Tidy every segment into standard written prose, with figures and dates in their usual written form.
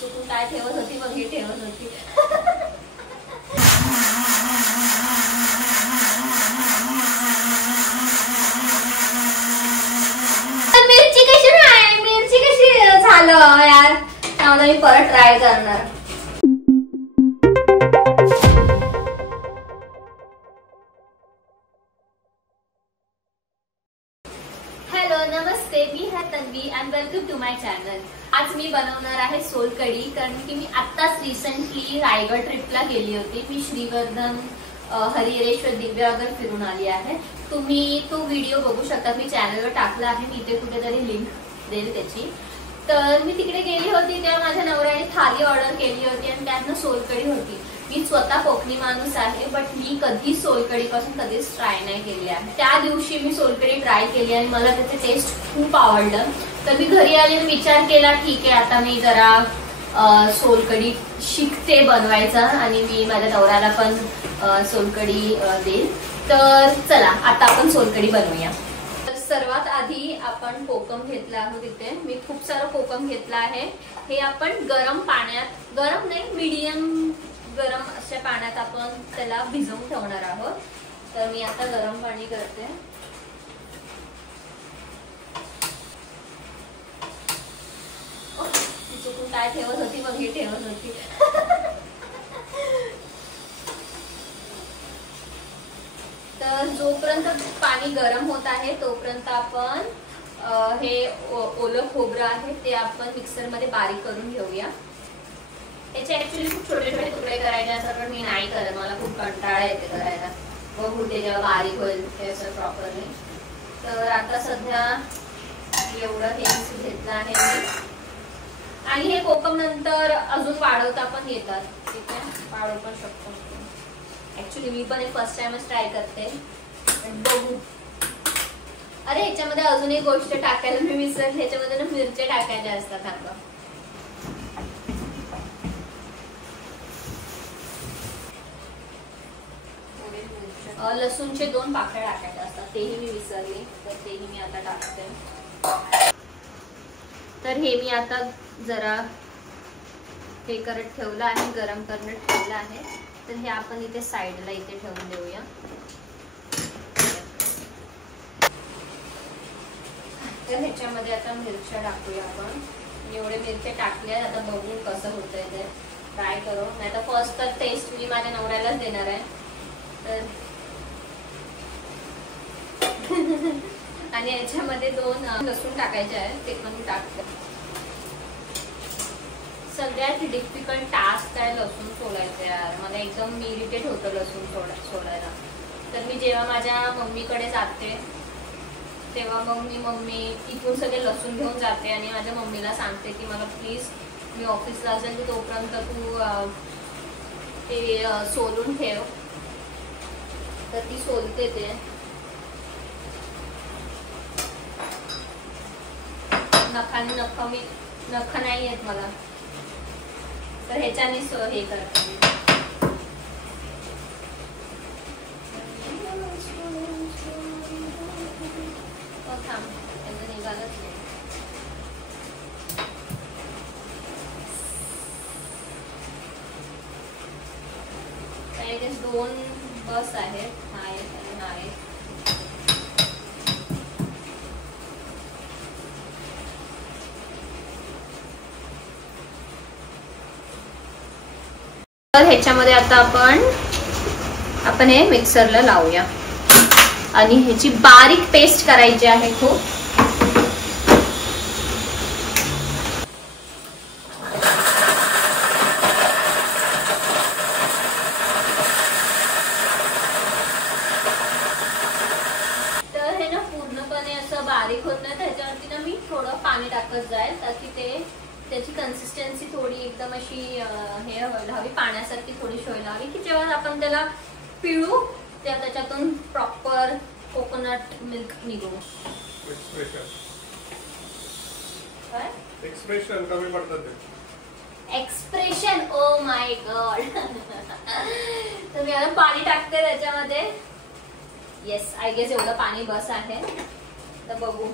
चुकून काय ठेवत होती मग हे ठेवत होती. मिरची कशी झालं यार, त्यामुळे मी परत ट्राय करणार. हॅलो नमस्ते, मी है Tanvi and welcome to my channel. आज मी बनवणार आहे सोलकढी, कारण की मी आत्ताच रिसेंटली रायगड ट्रिपला गेली होती. मी श्रीवर्धन हरिहरेश्वर दिव्यागर फिरून आली आहे. तुम्ही तो व्हिडिओ बघू शकता, मी चॅनलवर टाकला आहे. मी इथे कुठेतरी लिंक देईल त्याची. तर मी तिकडे गेली होती तेव्हा माझ्या नवऱ्याने थाली ऑर्डर केली होती आणि त्यातनं सोलकढी होती. मी स्वतः कोकणी माणूस आहे, बट मी कधी सोलकढी पासून कधीच ट्राय नाही केली आहे. त्या दिवशी मी सोलकढी ट्राय केली आणि मला त्याचे टेस्ट खूप आवडलं. तर मी घरी आले, मी विचार केला ठीक आहे आता मी जरा सोलकढी शिकते बनवायचा आणि मी माझ्या नवऱ्याला पण सोलकढी देईल. तर चला आता आपण सोलकढी बनवूया. सर्वात आधी आपण कोकम घेतला आहोत. इथे मी खूप सारं कोकम घेतला आहे. हे आपण गरम पाण्यात, गरम नाही मीडियम गरम अशा पाण्यात आपण त्याला भिजवून ठेवणार आहोत. तर मी आता गरम पाणी करते. चुकून काय ठेवत होती मग हे ठेवत होती. तर जोपर्यंत पाणी गरम होत आहे तोपर्यंत आपण हे ओलं खोबरं आहे ते आपण मिक्सर मध्ये बारीक करून घेऊया. याचे ऍक्च्युली खूप छोटे छोटे तुकडे करायचे असतात, पण मी नाही करत, मला खूप कंटाळा येते करायला. बघू ते जेव्हा बारीक होईल ते असं प्रॉपरली. तर आता सध्या एवढं हे घेतलं आहे मी. आणि हे कोकम नंतर अजून वाढवता पण येतात, ठीक आहे, वाढवू पण शकतो. ऍक्च्युली मी पण फर्स्ट टाइमच ट्राय करते, बघू. अरे ह्याच्यामध्ये अजून एक गोष्ट टाकायला मी विसरले, ह्याच्यामध्ये ना मिरच्या टाकायच्या असतात. आता लसूणचे 2 पाकळ्या टाकायचे असतात, तेही मी विसरले, तर तेही मी आता टाकते. तर हे मी आता जरा हे करत ठेवलं आहे, गरम करत ठेवलं आहे. तर हे आपण इथे साईडला इथे ठेवून देऊया. तर ह्याच्यामध्ये आता मिरच्या टाकूया आपण. एवढे मिरच्या टाकल्या, आता बघून कसं होतंय ते ट्राय करू. नाही तर फर्स्ट तर टेस्ट मी माझ्या नवऱ्यालाच देणार आहे. तर आणि याच्यामध्ये 2 लसूण टाकायचे आहेत, ते पण टाकते. सगळ्यात डिफिकल्ट टास्क आहे लसूण सोलायचं यार. मला एकदम इरिटेट होतं लसूण सोलायला. तर मी जेव्हा माझ्या मम्मीकडे जाते तेव्हा मग मम्मी इथून सगळे लसूण घेऊन जाते आणि माझ्या मम्मीला सांगते की मला प्लीज मी ऑफिसला असेल की तोपर्यंत तू ते सोलून ठेव. तर ती सोलते ते. नख नाही येत मला, तर ह्याच्याने हे करते. थांब, त्यांना निघालच नाही. आय गेस 2 बस आहेत. तर ह्याच्यामध्ये आता आपण हे मिक्सरला लावूया आणि ह्याची बारीक पेस्ट करायची आहे खूप. तर हे ना पूर्णपणे असं बारीक होत नाही, त्याच्यावरती ना मी थोडं पाणी टाकत जाईल ताकी त्याची कन्सिस्टन्सी थोडी एकदम अशी हे हवी, पाण्यासारखी थोडीशी व्हायला हवी, की जेव्हा आपण त्याला पिळू तेव्हा त्याच्यातून प्रॉपर कोकोनट मिल्क निघू. एक्सप्रेशन कमी पडतात. Expression, oh my God. तर मी आता पाणी टाकते त्याच्यामध्ये. येस, आय गेस एवढं पाणी बस आहे. तर बघू.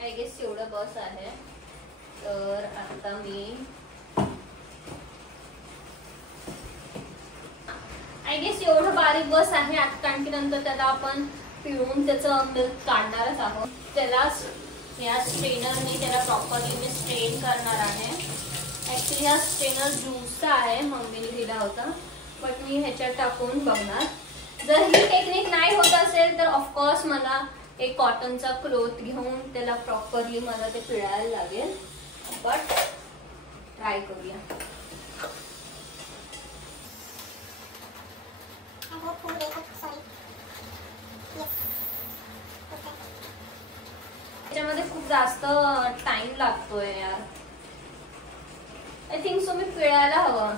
आय गेस एवढं बस आहे. तर आता मी आय गेस एवढं बारीक बस आहे आता, कारण की नंतर त्याला आपण पिळून त्याचं मिल्क काढणारच आहोत. त्याला या स्ट्रेनरने त्याला प्रॉपरली मी स्ट्रेन करणार आहे. ऍक्च्युली हा स्ट्रेनर ज्यूसचा आहे, मम्मीने दिला होता, बट मी ह्याच्यात टाकून बघणार. जर ही टेक्निक नाही होत असेल तर ऑफकोर्स मला एक कॉटनचा क्लोथ घेऊन त्याला प्रॉपरली मला ते पिळायला लागेल, बट ट्राय करूया. त्याच्यामध्ये खूप जास्त टाइम लागतोय यार. आय थिंक सो मी पिळायला हवं.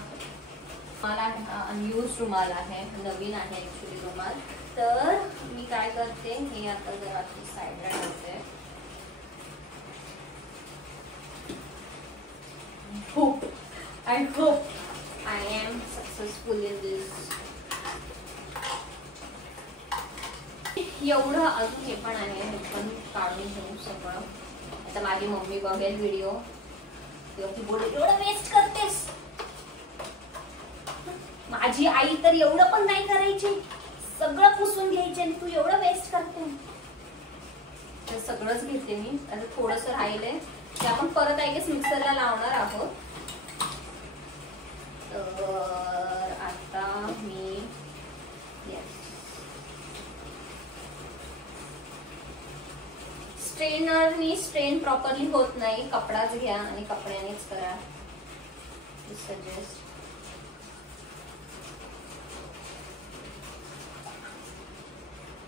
मला अनयूज रुमाल आहे, नवीन आहे ऍक्च्युली रुमाल. तर मी काय करते, हे आता जरा साईडला ठेवते. I hope I am successful in this. एवढं अजून हे पण आहे, हे पण काढून घेऊ सगळं. आता माझी मम्मी बघेल व्हिडिओ तेव्हा ती बोलेल एवढं वेस्ट करतेस. माझी आई तर एवढं पण नाही करायची, सगळं पुसून घ्यायचे आणि तू एवढं वेस्ट करते. तर सगळंच घेते मी. आता थोडस राहिलंय ते आपण परत आय गेस मिक्सरला लावणार आहोत. तर आता मी स्ट्रेनरनी स्ट्रेन प्रॉपरली होत नाही. कपडाच घ्या आणि कपड्यानेच करा. सजेस्ट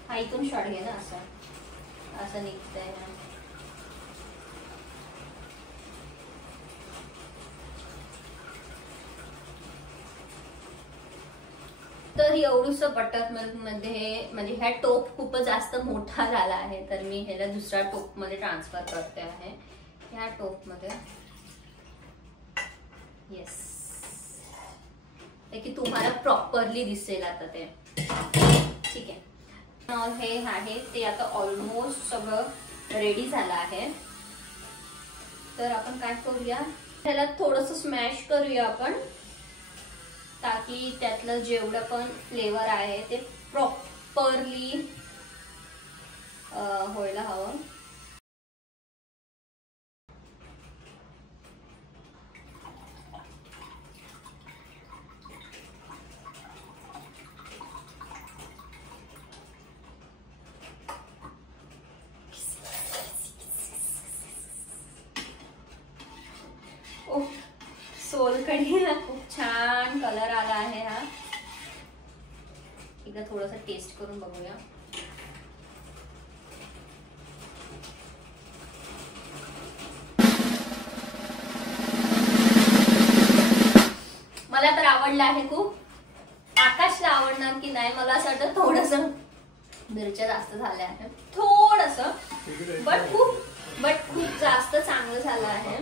हा इथून शॉट घे ना, असं असं निघतंय ना. तर एवढूसं बटर मिल्क मध्ये म्हणजे ह्या टोप खूपच जास्त मोठा झाला आहे, तर मी ह्याला दुसऱ्या टोप मध्ये ट्रान्सफर करते आहे. ह्या टोप मध्ये येस, की तुम्हाला प्रॉपरली दिसेल आता ते. ठीक आहे. हे आहे ते आता ऑलमोस्ट सगळं रेडी झालं आहे. तर आपण काय करूया, ह्याला थोडंसं स्मॅश करूया आपण, ताकी त्यातलं जेवढं पण फ्लेवर आहे ते प्रॉपरली व्हायला हवं. सोलकढीला खूप छान कलर आला आहे. हा एकदा थोडंसं टेस्ट करून बघूया. मला तर आवडलं आहे खूप. आकाशला आवडणार की नाही मला असं वाटतं. थोडंसं मिरच्या जास्त झाल्या आहेत, थोडंसं, बट खूप जास्त चांगलं झालं आहे.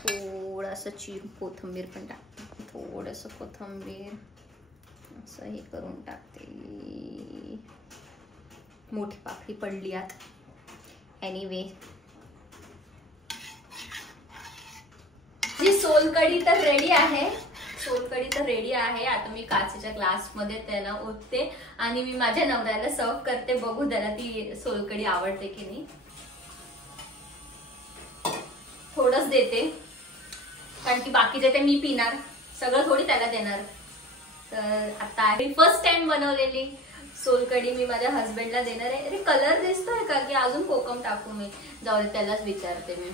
थोडंसं चिरून कोथिंबीर पण टाकते, थोडंसं कोथिंबीर असं हे करून टाकते. मोठी पाकळी पडली आत. एनिवे जी सोलकढी तर रेडी आहे. सोलकढी तर रेडी आहे. आता मी काचेच्या ग्लास मध्ये त्याला ओतते आणि मी माझ्या नवऱ्याला सर्व करते. बघू त्याला ती सोलकढी आवडते की नाही. थोडंच देते कारण की बाकीचे ते मी पिणार, सगळं थोडी त्याला देणार. तर आता फर्स्ट टाइम बनवलेली सोलकढी मी माझ्या हस्बंडला देणार आहे. अरे कलर दिसतोय का की अजून कोकम टाकू मी? जाऊ दे, त्यालाच विचारते मी.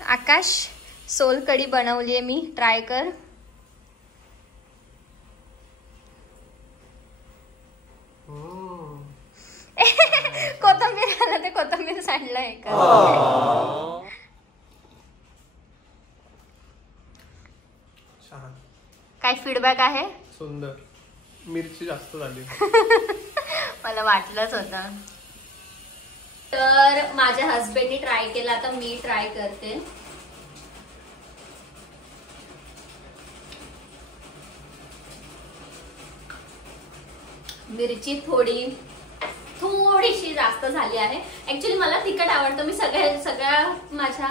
आकाश, सोलकढी बनवलीये मी, ट्राय कर. कोथिंबीर आला ते कोथिंबीर सांडलंय का? काय फीडबॅक आहे? सुंदर. मिरची जास्त झाली. मला वाटलंच होतं. तर माझ्या हस्बंडनी ट्राय केला, आता मी ट्राय करते. मिरची थोडीशी जास्त झाली आहे. ऍक्च्युली मला तिखट आवडतं. मी सगळ्या माझ्या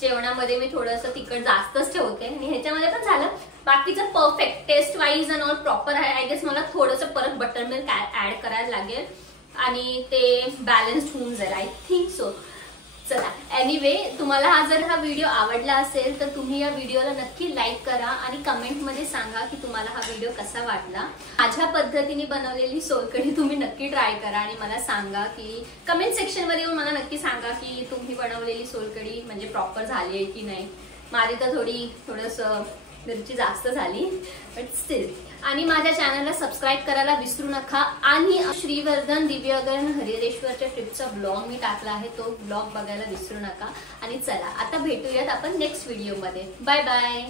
जेवणामध्ये मी थोडंसं तिखट जास्तच ठेवते आणि ह्याच्यामध्ये पण झालं. बाकीचं perfect taste wise and all proper आहे. आय गेस मला थोडंसं परत बटर मिल्क ऍड करायला लागेल आणि ते बॅलन्स होऊन जाईल. I think so. चला, एनिवे, तुम्हाला जर हा व्हिडिओ आवडला असेल तर तुम्ही या व्हिडिओला नक्की लाईक करा आणि कमेंटमध्ये सांगा की तुम्हाला हा व्हिडिओ कसा वाटला. माझ्या पद्धतीने बनवलेली सोलकढी तुम्ही नक्की ट्राय करा आणि मला सांगा की कमेंट सेक्शन मध्ये येऊन मला नक्की सांगा की तुम्ही बनवलेली सोलकढी म्हणजे प्रॉपर झाली आहे की नाही. माझी तर थोडंसं मिरची जास्त झाली, बट स्टील. आणि माझ्या चॅनलला सबस्क्राईब करायला विसरू नका. आणि श्रीवर्धन दिव्यगन हरिहरेश्वरच्या ट्रिपचा ब्लॉग मी टाकला आहे, तो ब्लॉग बघायला विसरू नका. आणि चला, आता भेटूयात आपण नेक्स्ट व्हिडिओमध्ये. Bye bye.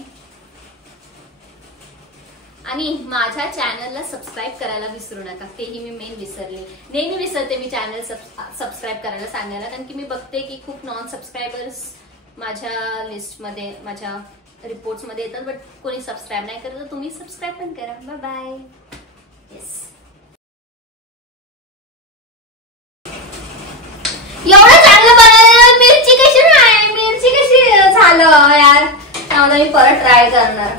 आणि माझ्या चॅनलला सबस्क्राईब करायला विसरू नका, तेही मी मेन विसरले. नेहमी विसरते मी चॅनल सबस्क्राईब करायला सांगायला, कारण की मी बघते की खूप नॉन सबस्क्रायबर्स माझ्या लिस्टमध्ये, माझ्या रिपोर्ट्स मध्ये येतात, बट कोणी सबस्क्राईब नाही करत, तर तुम्ही सबस्क्राईब पण करा. Bye bye. येस. एवढं चांगलं बनवलं, मिरची कशी झालं यार. त्यामुळे मी परत ट्राय करणार.